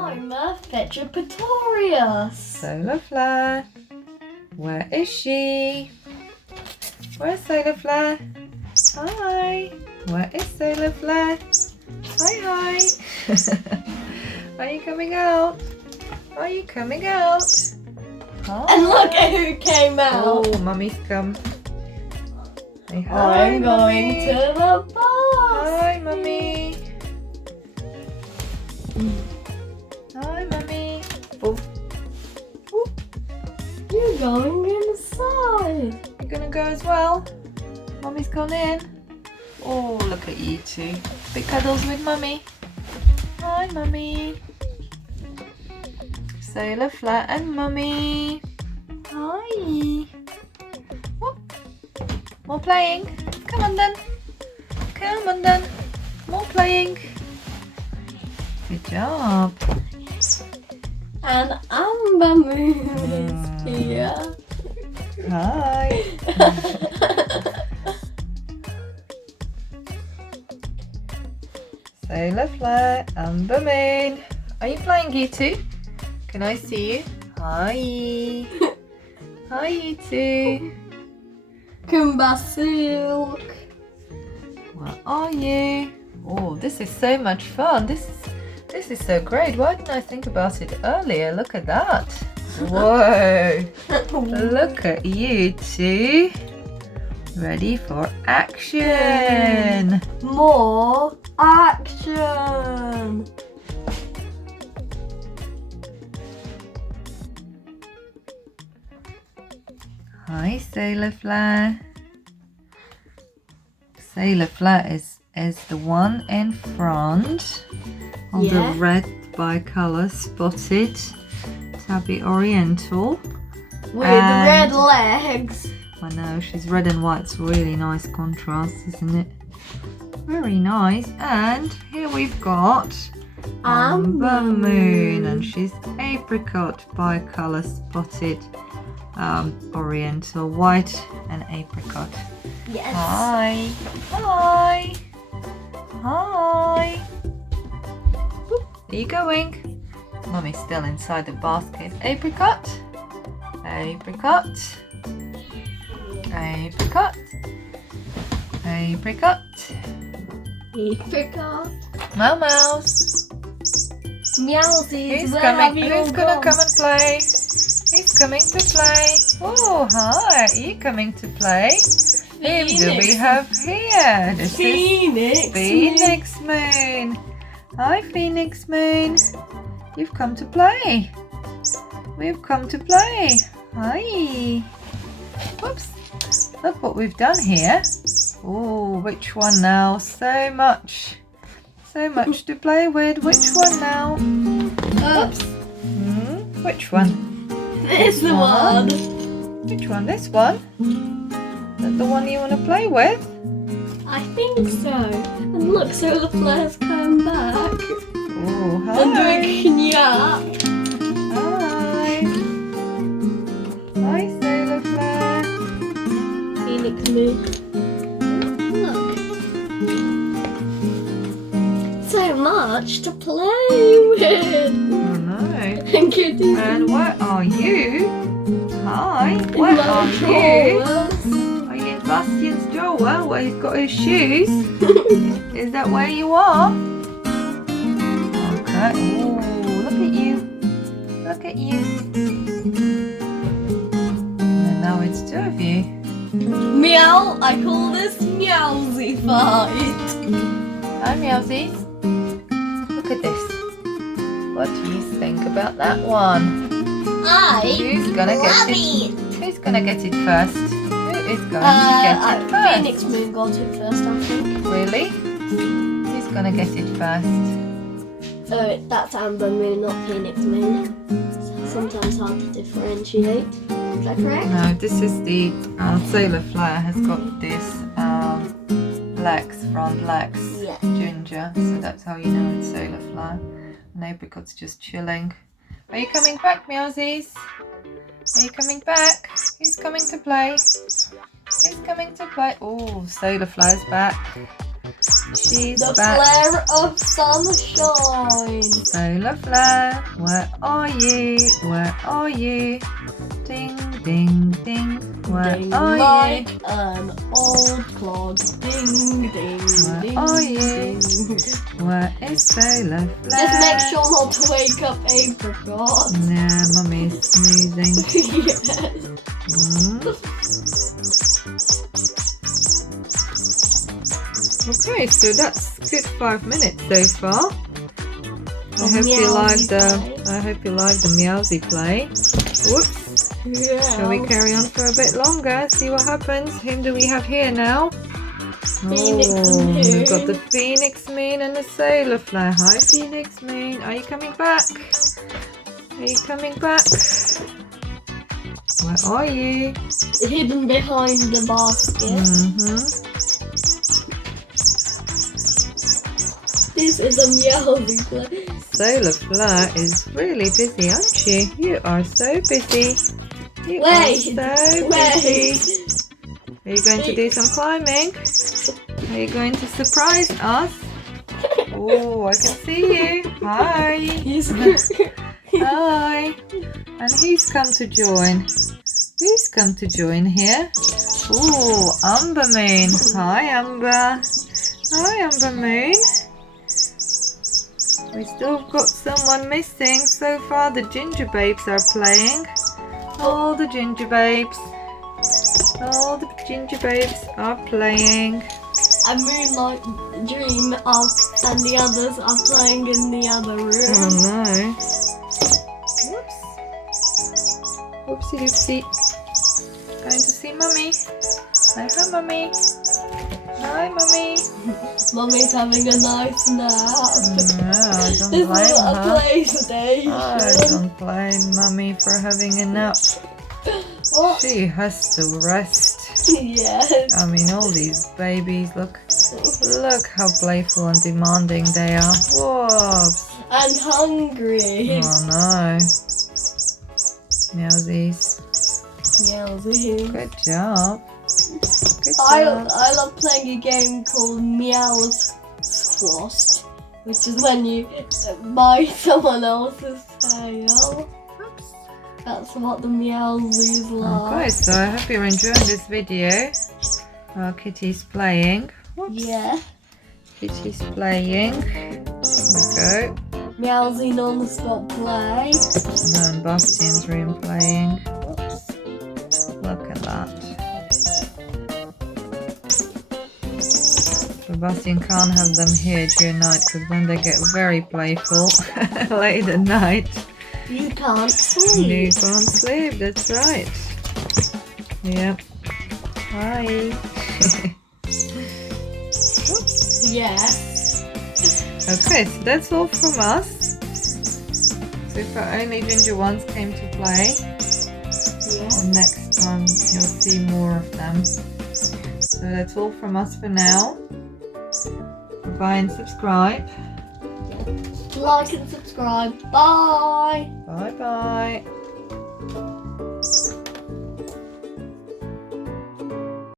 I'm a Vegetarius. Solar Flare. Where is she? Where's Solar Flare? Hi. Where is Solar Flare? Hi. Are you coming out? Are you coming out? Hi. And look at who came out. Oh, Mummy's come. Say hi, I'm going to the bus. Hi, Mummy. Hi, Mummy. Oh. Oh. You're going inside. You're gonna go as well? Mummy's gone in. Oh, look at you two. Big cuddles with Mummy. Hi, Mummy. Solar Flare and Mummy. Hi. Whoop. More playing. Come on then. Come on then. More playing. Good job. And Amber Moon is here. Hi. Solar Flare, Amber Moon. Are you playing, you two? Can I see you? Hi. Hi, you two. Kumba Silk. Where are you? Oh, this is so much fun. This is so great. Why didn't I think about it earlier? Look at that. Whoa. Look at you two. Ready for action. More action. Hi, Solar Flare. Solar Flare is the one in front on the red bicolour spotted tabby Oriental. With red legs. I know, she's red and white. It's really nice contrast, isn't it? Very nice. And here we've got Amber Moon, and she's apricot bicolour spotted Oriental, white and apricot. Yes. Hi. Hi. Hi. Where are you going? Mummy's still inside the basket. Apricot. Apricot. Apricot. Apricot. Apricot. Mau Mouse. Meowsies. Who's where coming? have you Who's gonna gone? come and play? He's coming to play. Oh, hi. Are you coming to play? Who do we have here? This Phoenix. is Phoenix Moon. Hi, Phoenix Moon. You've come to play. We've come to play. Hi. Whoops. Look what we've done here. Oh, which one now? So much. So much to play with. Which one now? Oops. Which one? This one. Which one? This one? Is that the one you want to play with? I think so. And look, Solar Flare's come back. Oh, hi. And doing knyak. Hi. Hi, Solar Flare. Phoenix Moon. Look. So much to play with. Oh, no. And Kittens. And where are you? Hi. Where are you? Are you in Bastian's drawer where he's got his shoes? Is that where you are? Okay. Oh, look at you. Look at you. And now it's two of you. Meow. I call this Meowsy fight. Hi, Meowsies. Look at this. What do you think about that one? Who's gonna get it? Who's gonna get it first? Who is going to get it first? Phoenix Moon got it first, I think. Really? Who's gonna get it first? Oh, that's Amber Moon, not Phoenix Moon. Sometimes hard to differentiate. Is that correct? No, this is the Solar Flare has got this legs, front legs, ginger. So that's how you know it's Solar Flare. And Apricot's just chilling. Are you coming back, Meowsies? Are you coming back? Who's coming to play? Who's coming to play? Oh, Solar Flare's back. She's The back. flare of sunshine. Solar flare, where are you? Where are you? Ding, ding, ding. Where Ding are like you? an old clock. Ding, ding, Where ding, are you? ding. Where is Solar Flare? Just make sure not to wake up Apricot. Yeah, Mummy's snoozing. Yes. Okay, so that's good 5 minutes so far. I hope you liked the Meowsy play. Whoops. Yeah. Shall we carry on for a bit longer? See what happens. Whom do we have here now? Phoenix Oh, we've got Moon. the Phoenix Moon and the Solar Flare. Hi, Phoenix Moon. Are you coming back? Are you coming back? Where are you? Hidden behind the basket. This is a Meowsy play. Solar Flare is really busy, aren't you? You are so busy. You Wait, are so busy. wait. Are you going to do some climbing? Are you going to surprise us? Oh, I can see you. Hi. Hi. And who's come to join? Who's come to join here? Oh, Amber Moon. Hi, Amber. Hi, Amber Moon. We still got someone missing. So far, the Ginger Babes are playing. All the Ginger Babes. All the Ginger Babes are playing. A Moonlight Dream and the others are playing in the other room. Oh no. Whoops. Whoopsie doopsie. Going to see Mummy. Say hi, Mummy. Hi, Mummy. Mummy's having a nice nap. Yeah, I don't This blame is a her. play station. I don't blame Mummy for having a nap. What? She has to rest. Yes. I mean, all these babies, look how playful and demanding they are. Whoops. And hungry. Oh no. Meowsies. Meowsy. Good job. Good I job. love playing a game called Meows Squashed, which is when you buy someone else's tail. That's what the Meowsies love. Okay, so I hope you're enjoying this video. Our Kitty's playing. Whoops. Yeah. Kitty's playing. Here we go. Meowsy non-stop play. No, in Bastian's room playing. Whoops. Look at that. Sebastian can't have them here during night because then they get very playful late at night. You can't sleep. You can't sleep, that's right. Yep. Hi. Oops. Yes. Okay, so that's all from us. So far only Ginger ones came to play. Yeah. And next time you'll see more of them. So that's all from us for now. Bye and subscribe. Like and subscribe. Bye. Bye bye.